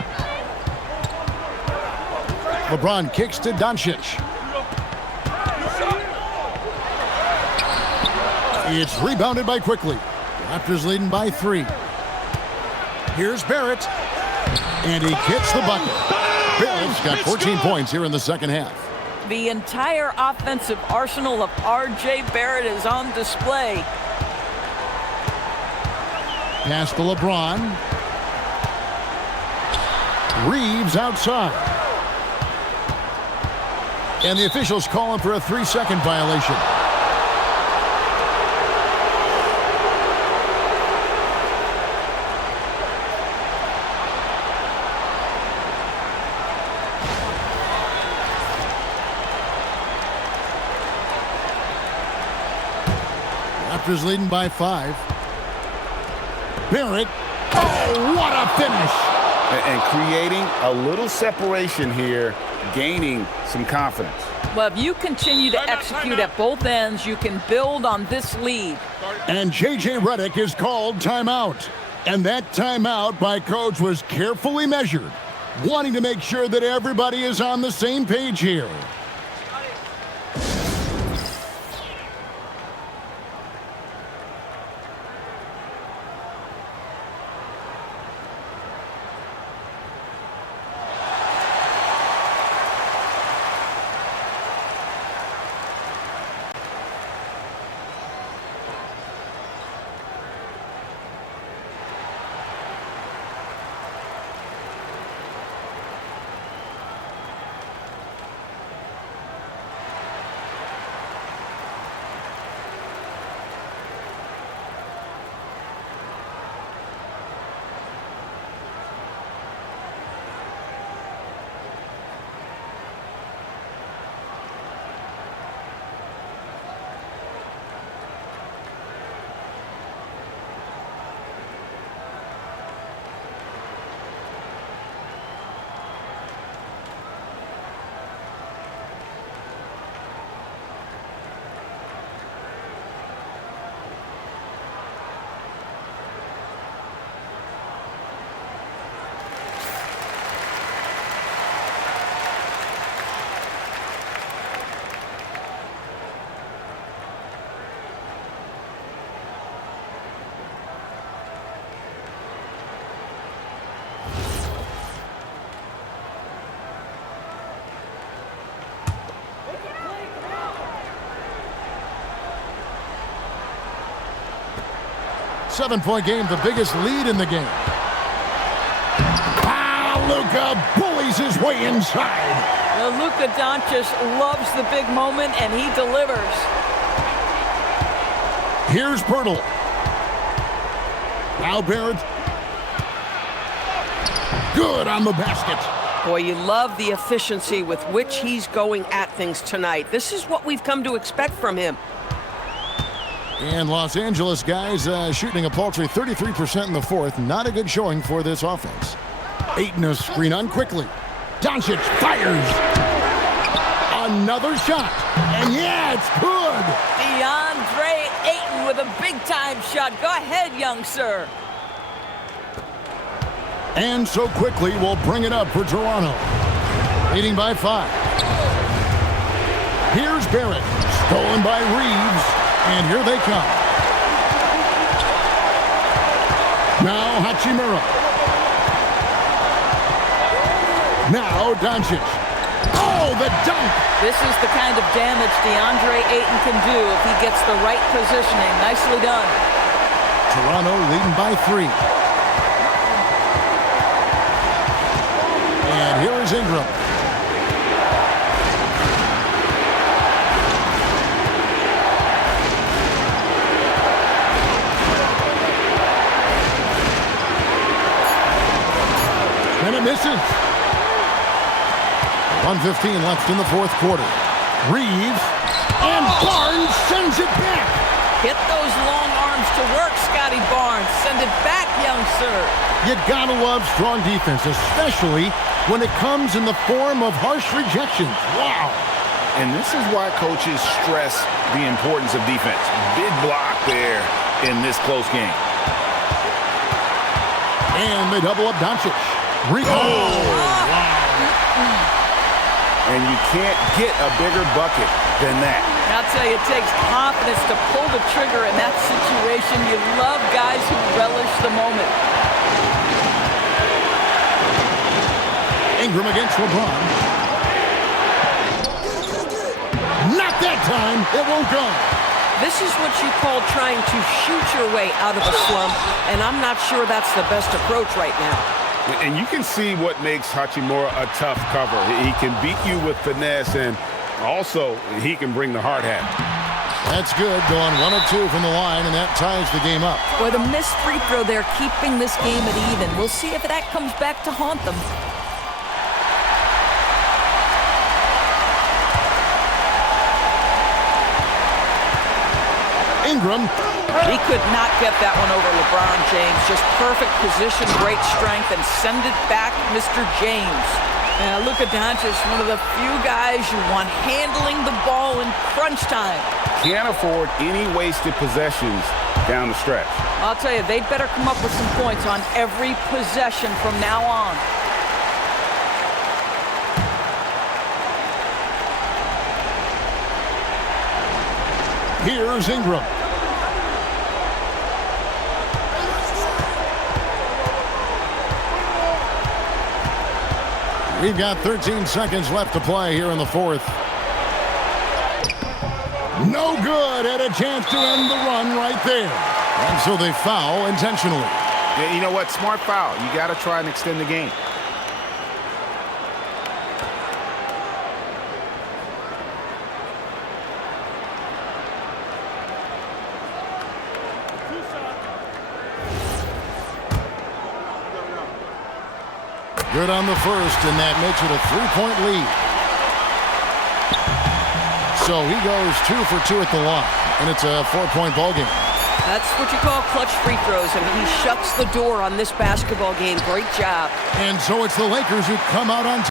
LeBron kicks to Doncic. It's rebounded by Quickly. Raptors leading by 3. Here's Barrett. And he gets the bucket. Barrett's got 14 points here in the second half. The entire offensive arsenal of R.J. Barrett is on display. Pass to LeBron. Reeves outside. And the officials calling for a 3-second violation. Raptors leading by 5. Barrett. Oh, what a finish. And creating a little separation here, gaining some confidence. Well, if you continue to execute at both ends, you can build on this lead. And J.J. Redick is called timeout. And that timeout by coach was carefully measured, wanting to make sure that everybody is on the same page here. Seven-point game, the biggest lead in the game. Luka bullies his way inside. Well, Luka Doncic loves the big moment, and he delivers. Here's Pirtle. Now Barrett. Good on the basket. Boy, you love the efficiency with which he's going at things tonight. This is what we've come to expect from him. And Los Angeles guys shooting a paltry 33% in the fourth. Not a good showing for this offense. Ayton a screen on Quickly. Doncic fires. Another shot. And yeah, it's good. DeAndre Ayton with a big-time shot. Go ahead, young sir. And so Quickly will bring it up for Toronto. Leading by 5. Here's Barrett. Stolen by Reeves. And here they come. Now Hachimura. Now Doncic. Oh, the dunk! This is the kind of damage DeAndre Ayton can do if he gets the right positioning. Nicely done. Toronto leading by 3. And here is Ingram. And it misses. 1:15 left in the fourth quarter. Reeves. And Barnes sends it back. Hit those long arms to work, Scotty Barnes. Send it back, young sir. You gotta love strong defense, especially when it comes in the form of harsh rejections. Wow. And this is why coaches stress the importance of defense. Big block there in this close game. And they double up Doncic. And you can't get a bigger bucket than that. I'll tell you, it takes confidence to pull the trigger in that situation. You love guys who relish the moment. Ingram against LeBron. Not that time. It won't go. This is what you call trying to shoot your way out of a slump, and I'm not sure that's the best approach right now. And you can see what makes Hachimura a tough cover. He can beat you with finesse, and also he can bring the hard hat. That's good. Going 1 of 2 from the line, and that ties the game up. Boy, the missed free throw there, keeping this game at even. We'll see if that comes back to haunt them. Ingram. He could not get that one over LeBron James. Just perfect position, great strength, and send it back, Mr. James. Now look at Doncic, one of the few guys you want handling the ball in crunch time. Can't afford any wasted possessions down the stretch. I'll tell you, they better come up with some points on every possession from now on. Here's Ingram. We've got 13 seconds left to play here in the fourth. No good. Had a chance to end the run right there. And so they foul intentionally. Yeah, you know what? Smart foul. You got to try and extend the game. Good on the first, and that makes it a 3-point lead. So he goes 2 for 2 at the line, and it's a 4-point ball game. That's what you call clutch free throws, and he shuts the door on this basketball game. Great job. And so it's the Lakers who come out on top.